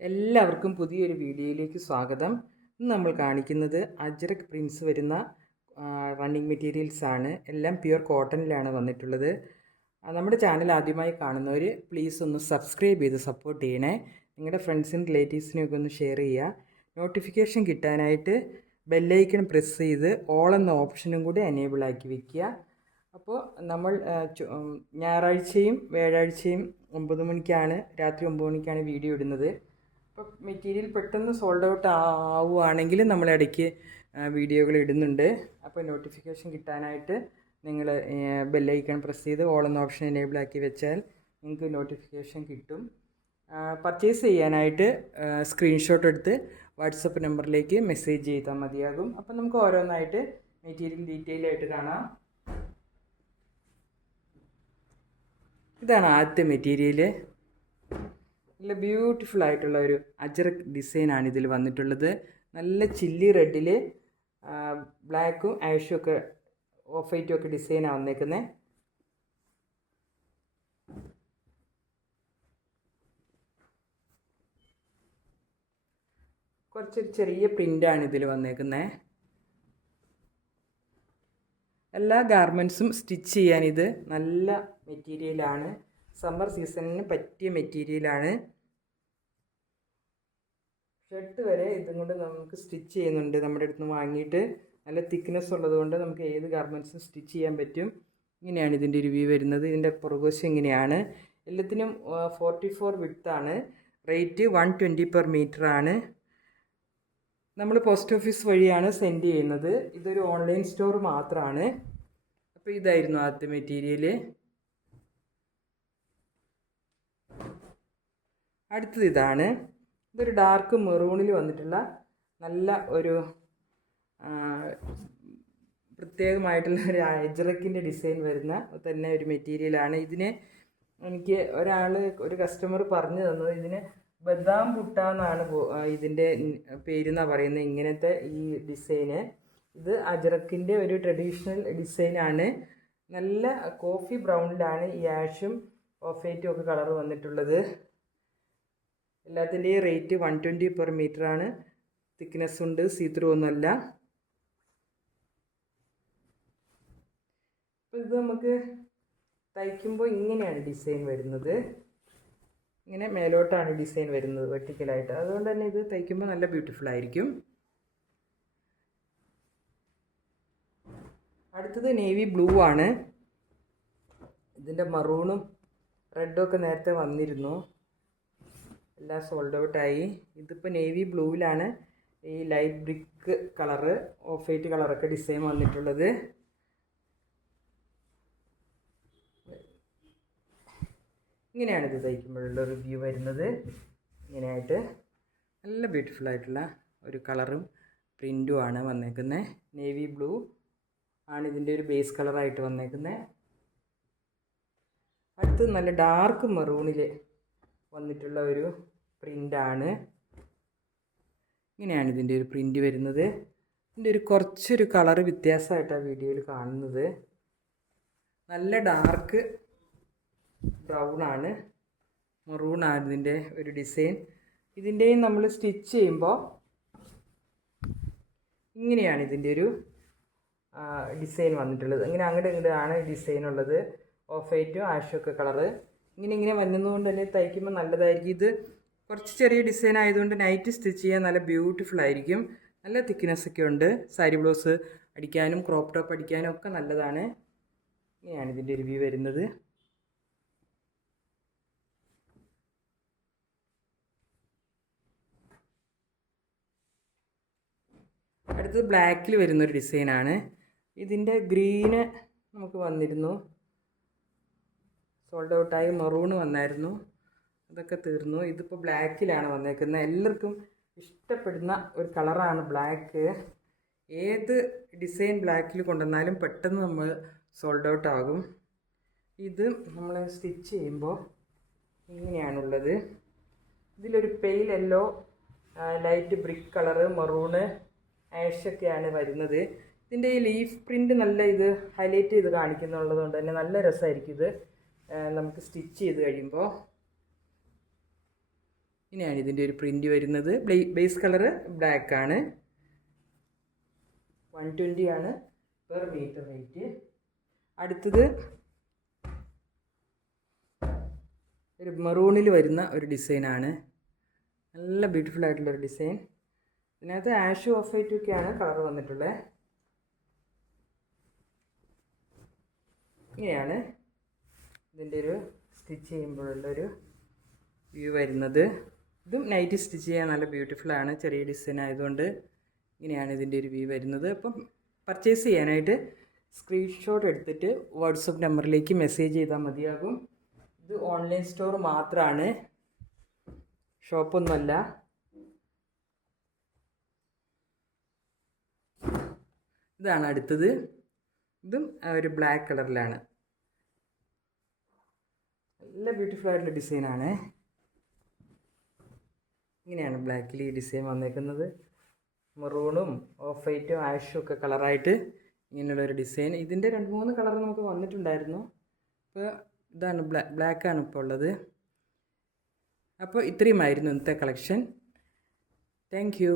എല്ലാവർക്കും പുതിയൊരു വീഡിയോയിലേക്ക് സ്വാഗതം. ഇന്ന് നമ്മൾ കാണിക്കുന്നത് അജ്രക് പ്രിൻസ് വരുന്ന റണ്ണിങ് മെറ്റീരിയൽസ് ആണ്. എല്ലാം പ്യുവർ കോട്ടണിലാണ് വന്നിട്ടുള്ളത്. നമ്മുടെ ചാനൽ ആദ്യമായി കാണുന്നവർ പ്ലീസ് ഒന്ന് സബ്സ്ക്രൈബ് ചെയ്ത് സപ്പോർട്ട് ചെയ്യണേ. നിങ്ങളുടെ ഫ്രണ്ട്സിനും റിലേറ്റീവ്സിനും ഒക്കെ ഒന്ന് ഷെയർ ചെയ്യുക. നോട്ടിഫിക്കേഷൻ കിട്ടാനായിട്ട് ബെല്ലൈക്കൺ പ്രസ് ചെയ്ത് ഓൾ എന്ന ഓപ്ഷനും കൂടി എനേബിൾ ആക്കി വെക്കുക. അപ്പോൾ നമ്മൾ ഞായറാഴ്ചയും വ്യാഴാഴ്ചയും 9 മണിക്കാണ്, രാത്രി 9 മണിക്കാണ് വീഡിയോ ഇടുന്നത്. അപ്പോൾ മെറ്റീരിയൽ പെട്ടെന്ന് സോൾഡ് ഔട്ട് ആവുകയാണെങ്കിൽ നമ്മൾ ഇടയ്ക്ക് വീഡിയോകൾ ഇടുന്നുണ്ട്. അപ്പോൾ നോട്ടിഫിക്കേഷൻ കിട്ടാനായിട്ട് നിങ്ങൾ ബെല്ലൈക്കൺ പ്രസ് ചെയ്ത് ഓൾ എന്ന ഓപ്ഷൻ എനേബിൾ ആക്കി വെച്ചാൽ നിങ്ങൾക്ക് നോട്ടിഫിക്കേഷൻ കിട്ടും. പർച്ചേസ് ചെയ്യാനായിട്ട് സ്ക്രീൻഷോട്ട് എടുത്ത് വാട്സപ്പ് നമ്പറിലേക്ക് മെസ്സേജ് ചെയ്താൽ മതിയാകും. അപ്പോൾ നമുക്ക് ഓരോന്നായിട്ട് മെറ്റീരിയൽ ഡീറ്റെയിൽ ആയിട്ട് കാണാം. ഇതാണ് ആദ്യത്തെ മെറ്റീരിയൽ. നല്ല ബ്യൂട്ടിഫുൾ ആയിട്ടുള്ള ഒരു അജ്രക് ഡിസൈനാണ് ഇതിൽ വന്നിട്ടുള്ളത്. നല്ല ചില്ലി റെഡിൽ ബ്ലാക്കും ആഷും ഒക്കെ ഓഫ് വൈറ്റും ഒക്കെ ഡിസൈനാണ് വന്നേക്കുന്നത്. കുറച്ചൊരു ചെറിയ പ്രിൻ്റാണ് ഇതിൽ വന്നേക്കുന്നത്. എല്ലാ ഗാർമെൻറ്റ്സും സ്റ്റിച്ച് ചെയ്യാൻ ഇത് നല്ല മെറ്റീരിയലാണ്. സമ്മർ സീസണിന് പറ്റിയ മെറ്റീരിയലാണ്. ഷർട്ട് വരെ ഇതും കൊണ്ട് നമുക്ക് സ്റ്റിച്ച് ചെയ്യുന്നുണ്ട്. നമ്മുടെ അടുത്ത് നിന്ന് വാങ്ങിയിട്ട് നല്ല തിക്നെസ് ഉള്ളതുകൊണ്ട് നമുക്ക് ഏത് ഗാർമെൻറ്റ്സും സ്റ്റിച്ച് ചെയ്യാൻ പറ്റും. ഇങ്ങനെയാണ് ഇതിൻ്റെ ഒരു വ്യൂ വരുന്നത്. ഇതിൻ്റെ പുറകുവശം ഇങ്ങനെയാണ്. എല്ലാത്തിനും 44 വിഡ്ത്താണ്. റേറ്റ് 120 പെർ മീറ്റർ ആണ്. നമ്മൾ പോസ്റ്റ് ഓഫീസ് വഴിയാണ് സെൻഡ് ചെയ്യുന്നത്. ഇതൊരു ഓൺലൈൻ സ്റ്റോർ മാത്രമാണ്. അപ്പോൾ ഇതായിരുന്നു ആദ്യത്തെ മെറ്റീരിയൽ. അടുത്തത് ഇതാണ്. ഇതൊരു ഡാർക്ക് മെറൂണിൽ വന്നിട്ടുള്ള നല്ല ഒരു പ്രത്യേകമായിട്ടുള്ള ഒരു അജ്രക്കിൻ്റെ ഡിസൈൻ വരുന്ന തന്നെ ഒരു മെറ്റീരിയലാണ്. ഇതിന് എനിക്ക് ഒരു കസ്റ്റമർ പറഞ്ഞു തന്നത് ഇതിന് ബദാം പുട്ട എന്നാണ് ഇതിൻ്റെ പേരെന്നാണ് പറയുന്നത്. ഇങ്ങനത്തെ ഈ ഡിസൈന് ഇത് അജ്രക്കിൻ്റെ ഒരു ട്രഡീഷണൽ ഡിസൈനാണ്. നല്ല കോഫി ബ്രൗണിലാണ് ഈ ആഷും ഓഫ് വൈറ്റും ഒക്കെ കളർ വന്നിട്ടുള്ളത്. എല്ലാത്തിൻ്റെയും റേറ്റ് 120 പെർ മീറ്റർ ആണ്. തിക്നെസ് ഉണ്ട്, സീത്രൂ ഒന്നുമല്ല. അപ്പോൾ ഇത് നമുക്ക് തയ്ക്കുമ്പോൾ ഇങ്ങനെയാണ് ഡിസൈൻ വരുന്നത്. ഇങ്ങനെ മേലോട്ടാണ് ഡിസൈൻ വരുന്നത് വെർട്ടിക്കലായിട്ട്. അതുകൊണ്ട് തന്നെ ഇത് തയ്ക്കുമ്പോൾ നല്ല ബ്യൂട്ടിഫുൾ ആയിരിക്കും. അടുത്തത് നേവി ബ്ലൂ ആണ്. ഇതിൻ്റെ മറൂണും റെഡും ഒക്കെ നേരത്തെ വന്നിരുന്നു. എല്ലാം സോൾഡ് ഔട്ടായി. ഇതിപ്പോൾ നേവി ബ്ലൂവിലാണ് ഈ light brick colour of white കളറൊക്കെ ഡിസൈൻ വന്നിട്ടുള്ളത്. ഇങ്ങനെയാണ് ഇത് തയ്ക്കുമ്പോഴുള്ള ഒരു വ്യൂ വരുന്നത്. ഇങ്ങനെയായിട്ട് നല്ല ബ്യൂട്ടിഫുൾ ആയിട്ടുള്ള ഒരു കളറും പ്രിൻറ്റും ആണ് വന്നേക്കുന്നത്. നേവി ബ്ലൂ ആണ് ഇതിൻ്റെ ഒരു ബേസ് കളറായിട്ട് വന്നേക്കുന്നത്. അടുത്ത് നല്ല ഡാർക്ക് മെറൂണിൽ വന്നിട്ടുള്ള ഒരു പ്രിൻ്റാണ്. ഇങ്ങനെയാണ് ഇതിൻ്റെ ഒരു പ്രിൻ്റ് വരുന്നത്. ഇതിൻ്റെ ഒരു കുറച്ചൊരു കളറ് വ്യത്യാസമായിട്ടാണ് വീഡിയോയിൽ കാണുന്നത്. നല്ല ഡാർക്ക് ബ്രൗണാണ്, മെറൂണാണ് ഇതിൻ്റെ ഒരു ഡിസൈൻ. ഇതിൻ്റെയും നമ്മൾ സ്റ്റിച്ച് ചെയ്യുമ്പോൾ ഇങ്ങനെയാണ് ഇതിൻ്റെ ഒരു ഡിസൈൻ വന്നിട്ടുള്ളത്. ഇങ്ങനെ അങ്ങോട്ട് ഇങ്ങോട്ടാണ് ഡിസൈൻ ഉള്ളത്. ഓഫ് വൈറ്റും ആഷും ഒക്കെ കളറ് ഇങ്ങനെ വരുന്നതുകൊണ്ട് തന്നെ തയ്ക്കുമ്പോൾ നല്ലതായിരിക്കും. ഇത് കുറച്ച് ചെറിയ ഡിസൈൻ ആയതുകൊണ്ട് നൈറ്റ് സ്റ്റിച്ച് ചെയ്യാൻ നല്ല ബ്യൂട്ടിഫുൾ ആയിരിക്കും. നല്ല തിക്നെസ് ഒക്കെ ഉണ്ട്. സാരി ബ്ലൗസ് അടിക്കാനും ക്രോപ്പ് ടോപ്പ് അടിക്കാനും ഒക്കെ നല്ലതാണ്. ഇങ്ങനെയാണ് ഇതിൻ്റെ ഒരു വ്യൂ വരുന്നത്. അടുത്തത് ബ്ലാക്കിൽ വരുന്നൊരു ഡിസൈനാണ്. ഇതിൻ്റെ ഗ്രീന് നമുക്ക് വന്നിരുന്നു, സോൾഡ് ഔട്ടായി. മെറൂണ് വന്നായിരുന്നു, അതൊക്കെ തീർന്നു. ഇതിപ്പോൾ ബ്ലാക്കിലാണ് വന്നേക്കുന്നത്. എല്ലാവർക്കും ഇഷ്ടപ്പെടുന്ന ഒരു കളറാണ് ബ്ലാക്ക്. ഏത് ഡിസൈൻ ബ്ലാക്കിൽ കൊണ്ടുവന്നാലും പെട്ടെന്ന് നമ്മൾ സോൾഡ് ഔട്ട് ആകും. ഇത് നമ്മൾ സ്റ്റിച്ച് ചെയ്യുമ്പോൾ ഇങ്ങനെയാണുള്ളത്. ഇതിലൊരു pale yellow, light brick colour, maroon, ആഷൊക്കെയാണ് വരുന്നത്. ഇതിൻ്റെ ഈ ലീഫ് പ്രിൻ്റ് നല്ല ഇത് ഹൈലൈറ്റ് ചെയ്ത് കാണിക്കുന്നുള്ളത് കൊണ്ട് തന്നെ നല്ല രസമായിരിക്കും ഇത് നമുക്ക് സ്റ്റിച്ച് ചെയ്ത് കഴിയുമ്പോൾ. ഇനിയാണ് ഇതിൻ്റെ ഒരു പ്രിൻ്റ് വരുന്നത്. ബേസ് കളറ് ബ്ലാക്ക് ആണ്. 120 ആണ് പെർ മീറ്റർ റേറ്റ്. അടുത്തത് ഒരു മെറൂണിൽ വരുന്ന ഒരു ഡിസൈനാണ്. നല്ല ബ്യൂട്ടിഫുൾ ആയിട്ടുള്ളൊരു ഡിസൈൻ. ഇതിനകത്ത് ആഷ് ഓഫ് വൈറ്റും ഒക്കെയാണ് കളർ വന്നിട്ടുള്ളത്. ഇങ്ങനെയാണ് ഇതിൻ്റെ ഒരു സ്റ്റിച്ച് ചെയ്യുമ്പോഴുള്ളൊരു വ്യൂ വരുന്നത്. ഇതും നൈറ്റ് സ്റ്റിച്ച് ചെയ്യാൻ നല്ല ബ്യൂട്ടിഫുള്ളാണ്. ചെറിയ ഡിസൈൻ ആയതുകൊണ്ട് ഇങ്ങനെയാണ് ഇതിൻ്റെ ഒരു വ്യൂ വരുന്നത്. അപ്പം പർച്ചേസ് ചെയ്യാനായിട്ട് സ്ക്രീൻഷോട്ട് എടുത്തിട്ട് വാട്സപ്പ് നമ്പറിലേക്ക് മെസ്സേജ് ചെയ്താൽ മതിയാകും. ഇത് ഓൺലൈൻ സ്റ്റോർ മാത്രമാണ്, ഷോപ്പൊന്നുമല്ല. ഇതാണ് അടുത്തത്. ഇതും ഒരു ബ്ലാക്ക് കളറിലാണ്. നല്ല ബ്യൂട്ടിഫുൾ ആയിട്ടുള്ള ഡിസൈനാണ്. ഇങ്ങനെയാണ് ബ്ലാക്കിൽ ഈ ഡിസൈൻ വന്നേക്കുന്നത്. മെറൂണും ഓഫ് വൈറ്റും ആഷും ഒക്കെ കളറായിട്ട് ഇങ്ങനെയുള്ളൊരു ഡിസൈൻ. ഇതിൻ്റെ 2-3 കളർ നമുക്ക് വന്നിട്ടുണ്ടായിരുന്നു. ഇപ്പോൾ ഇതാണ് ബ്ലാക്കാണ് ഇപ്പോൾ ഉള്ളത്. അപ്പോൾ ഇത്രയുമായിരുന്നു ഇന്നത്തെ കളക്ഷൻ. Thank you.